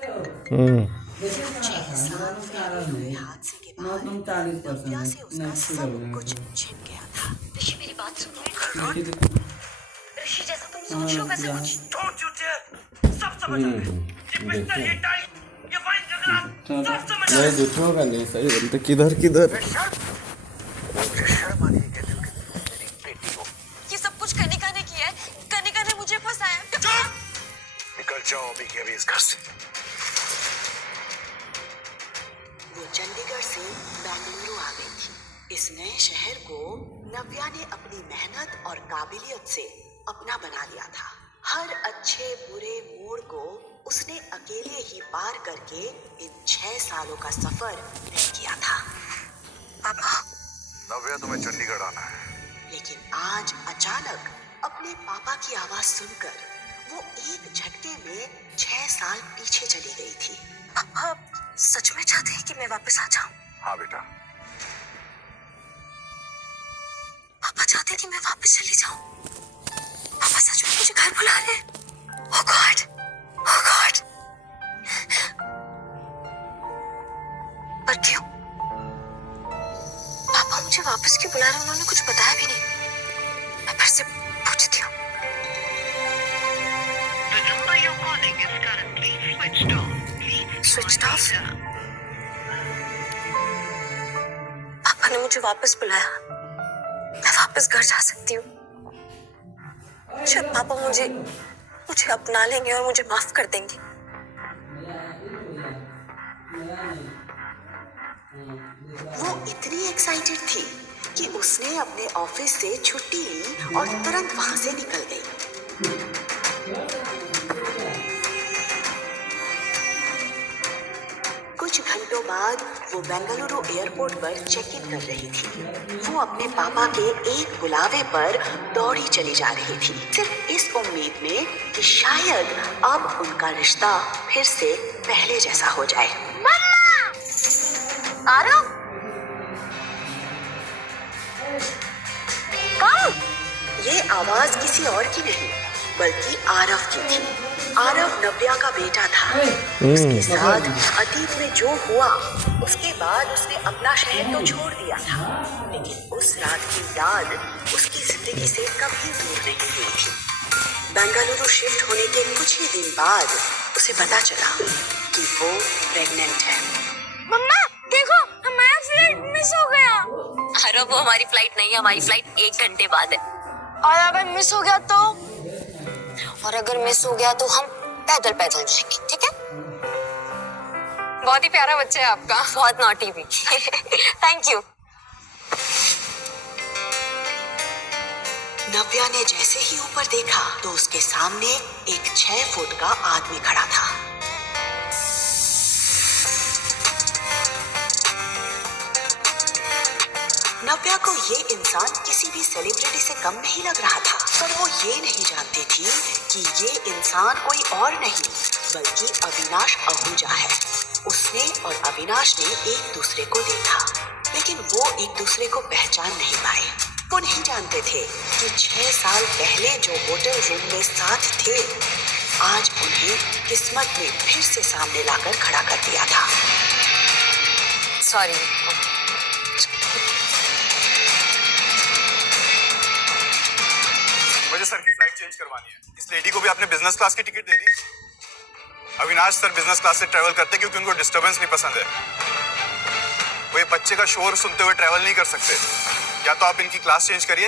6 साल पहले हुए हादसे के बाद नव्या से उसका सब कुछ छिन गया था। ऋषि मेरी बात सुनिए। ऋषि जैसा तुम सोच लो वैसे कुछ Don't you dare! सब समझ आ रहा है। ये बिस्तर, ये टाई, ये वाइन का गिलास, सब समझ आ रहा नहीं है। दूसरों का नहीं सही बोलते। किधर किधर मुझे शर्म आती है कहते हुए मेरी बेटी को। ये सब कुछ कनिका ने किया है। कनिका ने मुझे फंसाया। चुप! निकल जाओ अभी के अभी इस घर से। वो चंडीगढ़ से बेंगलुरु आ गई थी। इस नए शहर को नव्या ने अपनी मेहनत और काबिलियत से अपना बना लिया था। हर अच्छे बुरे मोड़ को उसने अकेले ही पार करके इन 6 सालों का सफर तय किया था। पापा, नव्या तुम्हें चंडीगढ़ आना है। लेकिन आज अचानक अपने पापा की आवाज सुनकर वो एक झटके में 6 साल पीछे चली गई थी। पापा सच में चाहते हैं कि मैं वापस आ जाऊं? हाँ बेटा। पापा चाहते हैं कि मैं वापस चली जाऊं। पापा सच में मुझे घर बुला रहे हैं। Oh God, oh God। पर क्यों? पापा मुझे वापस क्यों बुला रहे हैं? उन्होंने कुछ बताया भी नहीं। मैं फिर से पूछती हूँ। The number you're calling is currently switched off. Please Switched try off? later. पापा ने मुझे वापस बुलाया। मैं वापस घर जा सकती हूँ। शायद पापा मुझे अपना लेंगे और मुझे माफ कर देंगे। वो इतनी एक्साइटेड थी कि उसने अपने ऑफिस से छुट्टी ली और तुरंत वहां से निकल गई। कुछ घंटों बाद वो बेंगलुरु एयरपोर्ट पर चेक इन कर रही थी। वो अपने पापा के एक बुलावे पर दौड़ी चली जा रही थी, सिर्फ इस उम्मीद में कि शायद अब उनका रिश्ता फिर से पहले जैसा हो जाए। मम्मा! आरव! कौन? ये आवाज किसी और की नहीं बल्कि आरव की थी। आरव नव्या का बेटा था। उसके साथ अतीत में जो हुआ उसके बाद उसने अपना शहर तो छोड़ दिया था, लेकिन उस रात की याद उसकी जिंदगी से कभी दूर नहीं हुई थी। बेंगलुरु शिफ्ट होने के कुछ ही दिन बाद उसे पता चला कि वो प्रेग्नेंट है। मम्मा देखो, हमारा फ्लाइट मिस हो गया। अरे वो हमारी फ्लाइट नहीं है, हमारी फ्लाइट 1 घंटे बाद है। और अगर मिस हो गया तो? और अगर मिस हो गया तो हम पैदल जाएंगे, ठीक है? बहुत ही प्यारा बच्चा है आपका। बहुत नॉटी भी। Thank you. नव्या ने जैसे ही ऊपर देखा तो उसके सामने एक 6 फुट का आदमी खड़ा था। नव्या को ये इंसान किसी भी सेलिब्रिटी से कम नहीं लग रहा था, पर वो ये नहीं जानती थी कि ये इंसान कोई और नहीं बल्कि अविनाश आहूजा है। उसने और अविनाश ने एक दूसरे को देखा, लेकिन वो एक दूसरे को पहचान नहीं पाए। वो नहीं जानते थे कि 6 साल पहले जो होटल रूम में साथ थे, आज उन्हें किस्मत ने फिर से सामने लाकर खड़ा कर दिया था। सॉरी। मुझे सर की फ्लाइट चेंज करवानी है। इस लेडी को भी आपने बिजनेस क्लास की टिकट दे दी। अविनाश सर बिजनेस क्लास से ट्रैवल करते क्योंकि उनको डिस्टरबेंस नहीं पसंद है। वो ये बच्चे का शोर सुनते हुए ट्रैवल नहीं कर सकते। या तो आप इनकी क्लास चेंज करिए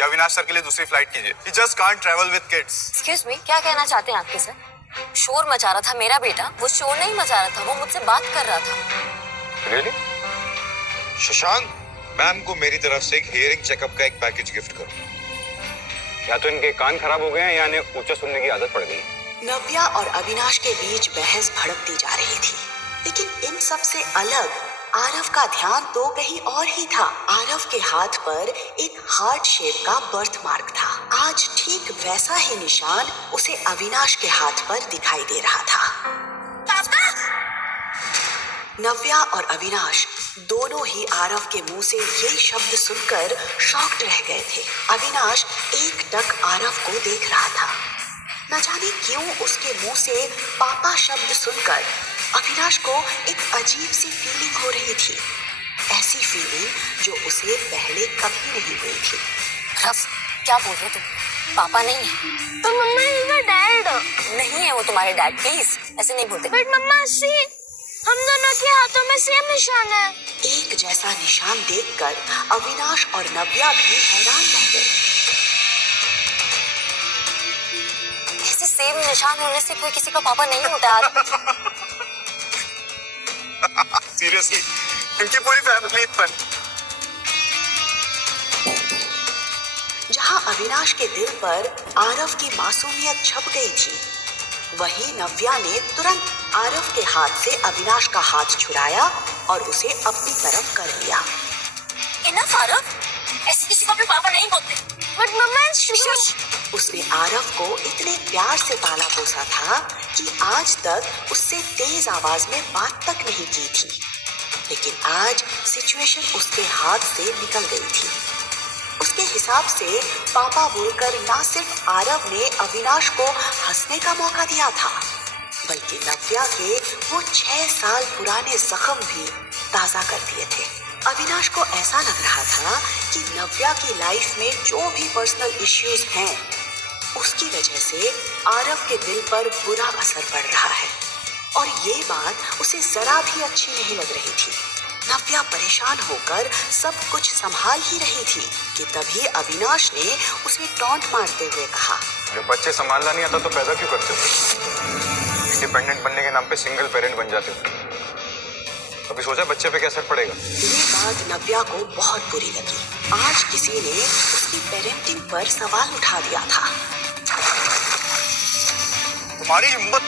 या अविनाश सर के लिए दूसरी फ्लाइट कीजिए। He just can't travel with kids. Excuse me, क्या कहना चाहते हैं आपके सर? शोर मचा रहा था मेरा बेटा। वो शोर नहीं मचा रहा था, वो मुझसे बात कर रहा था। Really? शशांक, मैम को मेरी तरफ से एक हियरिंग चेकअप का एक पैकेज गिफ्ट करो। या तो इनके कान खराब हो गए हैं या इन्हें ऊंचा सुनने की आदत पड़ गई। नव्या और अविनाश के बीच बहस भड़कती जा रही थी, लेकिन इन सब से अलग आरव का ध्यान तो कहीं और ही था। आरव के हाथ पर एक हार्ट शेप का बर्थ मार्क था। आज ठीक वैसा ही निशान उसे अविनाश के हाथ पर दिखाई दे रहा था। पापा! नव्या और अविनाश दोनों ही आरव के मुंह से ये शब्द सुनकर शॉक्ड रह गए थे। अविनाश एकटक आरव को देख रहा था, न जाने क्यों उसके मुंह से पापा शब्द सुनकर अविनाश को एक अजीब सी फीलिंग हो रही थी। ऐसी फीलिंग जो उसे पहले कभी नहीं हुई थी। रफ, क्या बोल रहे तुम? पापा नहीं है तो मम्मा इज माय डैड। नहीं है वो तुम्हारे डैड, प्लीज ऐसे नहीं बोलते। बट मम्मा सी, हम दोनों के हाथों में सेम निशान है। एक जैसा निशान देखकर अविनाश और नव्या भी हैरान रह गए। ऐसे सेम निशान होने से कोई किसी का पापा नहीं होता यार। सीरियसली इनकी पूरी फैमिली पर। जहां अविनाश के दिल पर आरव की मासूमियत छप गई थी, वहीं नव्या ने तुरंत आरव के हाथ से अविनाश का हाथ छुड़ाया और उसे अपनी तरफ कर लिया। इनफ आरव, ऐसे किसी को भी पापा नहीं बोलते। But mamma is true. उसने आरव को इतने प्यार से पाला पोसा था कि आज तक उससे तेज आवाज में बात तक नहीं की थी, लेकिन आज सिचुएशन उसके हाथ से निकल गई थी। उसके हिसाब से पापा बोलकर ना सिर्फ आरव ने अविनाश को हंसने का मौका दिया था, बल्कि नव्या के वो 6 साल पुराने जख्म भी ताजा कर दिए थे। अविनाश को ऐसा लग रहा था कि नव्या की लाइफ में जो भी पर्सनल इश्यूज हैं, उसकी वजह से आरव के दिल पर बुरा असर पड़ रहा है, और ये बात उसे जरा भी अच्छी नहीं लग रही थी। नव्या परेशान होकर सब कुछ संभाल ही रही थी कि तभी अविनाश ने उसे टॉन्ट मारते हुए कहा, जब बच्चे संभालना नहीं आता तो पैदा क्यों करते हो? इंडिपेंडेंट बनने के नाम पे सिंगल पेरेंट बन जाते हो। कभी सोचा बच्चे पे क्या असर पड़ेगा? ये बात नव्या को बहुत बुरी लगी। आज किसी ने उसकी पेरेंटिंग पर सवाल उठा दिया था। तुम्हारी हिम्मत।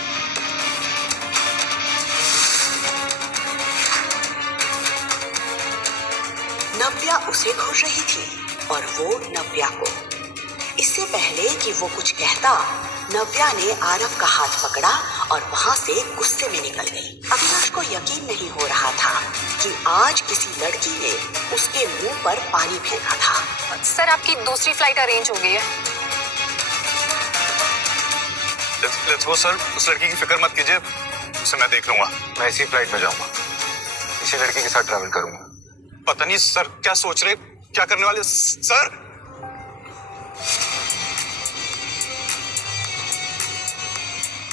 नव्या उसे घूर रही थी और वो नव्या को। इससे पहले कि वो कुछ कहता, नव्या ने आरव का हाथ पकड़ा और वहां से गुस्से में निकल गई। अविनाश को यकीन नहीं हो रहा था कि आज किसी लड़की ने उसके मुंह पर पानी फेंका था। सर, आपकी दूसरी फ्लाइट अरेंज हो गई है। Let's go sir. उस लड़की की फिक्र मत कीजिए, उसे मैं देख लूंगा। मैं इसी फ्लाइट में जाऊंगा, इसी लड़की के साथ ट्रैवल करूंगा। पता नहीं सर क्या सोच रहे, क्या करने वाले सर।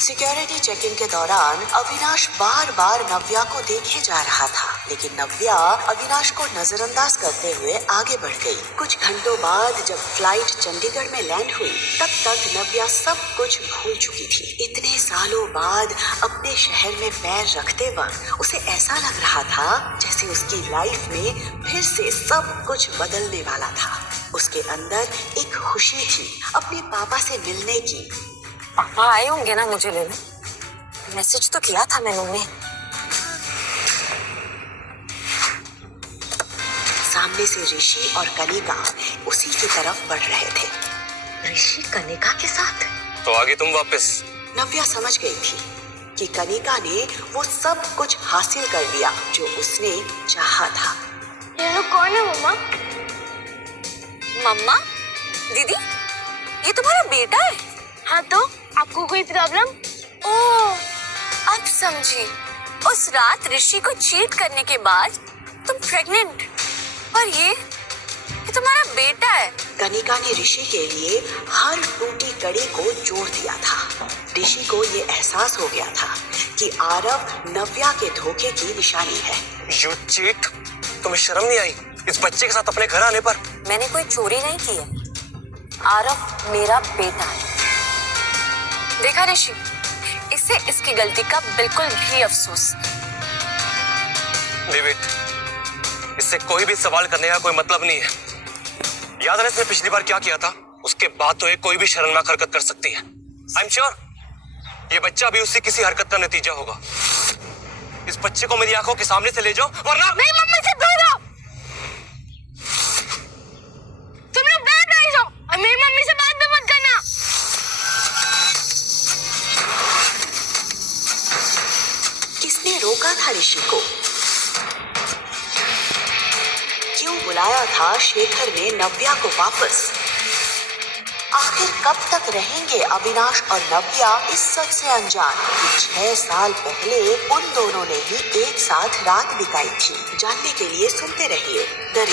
सिक्योरिटी चेकिंग के दौरान अविनाश बार बार नव्या को देखे जा रहा था, लेकिन नव्या अविनाश को नजरअंदाज करते हुए आगे बढ़ गई। कुछ घंटों बाद जब फ्लाइट चंडीगढ़ में लैंड हुई, तब तक नव्या सब कुछ भूल चुकी थी। इतने सालों बाद अपने शहर में पैर रखते वक्त उसे ऐसा लग रहा था जैसे उसकी लाइफ में फिर से सब कुछ बदलने वाला था। उसके अंदर एक खुशी थी अपने पापा से मिलने की। पापा आए होंगे ना मुझे लेने, मैसेज तो किया था मैंने उन्हें। सामने से ऋषि और कनिका उसी की तरफ बढ़ रहे थे। ऋषि कनिका के साथ? तो आगे तुम वापस। नव्या समझ गई थी कि कनिका ने वो सब कुछ हासिल कर लिया जो उसने चाहा था। ये लोग कौन है मम्मा? मम्मा, दीदी, ये तुम्हारा बेटा है? हाँ, तो आपको कोई प्रॉब्लम? ओह, अब समझी। उस रात ऋषि को चीट करने के बाद तुम प्रेग्नेंट, और ये तुम्हारा बेटा है। कनिका ने ऋषि के लिए हर टूटी कड़ी को जोड़ दिया था। ऋषि को ये एहसास हो गया था कि आरव नव्या के धोखे की निशानी है। You cheat? तुम्हें शर्म नहीं आई इस बच्चे के साथ अपने घर आने पर? मैंने कोई चोरी नहीं की है। आरव मेरा बेटा है। देखा ऋषि, इसे इसकी गलती का बिल्कुल भी अफसोस। डेविड, इससे कोई भी सवाल करने का कोई मतलब नहीं है। याद है इसने पिछली बार क्या किया था? उसके बाद तो ये कोई भी शर्मनाक हरकत कर सकती है। आई एम श्योर ये बच्चा भी उससे किसी हरकत का नतीजा होगा। इस बच्चे को मेरी आंखों के सामने से ले जाओ, वरना नहीं, मम्मी से दूर रहो। तुम लोग बैठ रह जाओ और मेरी मम्मी से बात भी मत करना। किसने रोका था ऋषि को? क्यों बुलाया था शेखर ने नव्या को वापस? आखिर कब तक रहेंगे अविनाश और नव्या इस सच से अनजान कि 6 साल पहले उन दोनों ने ही एक साथ रात बिताई थी। जानने के लिए सुनते रहिए द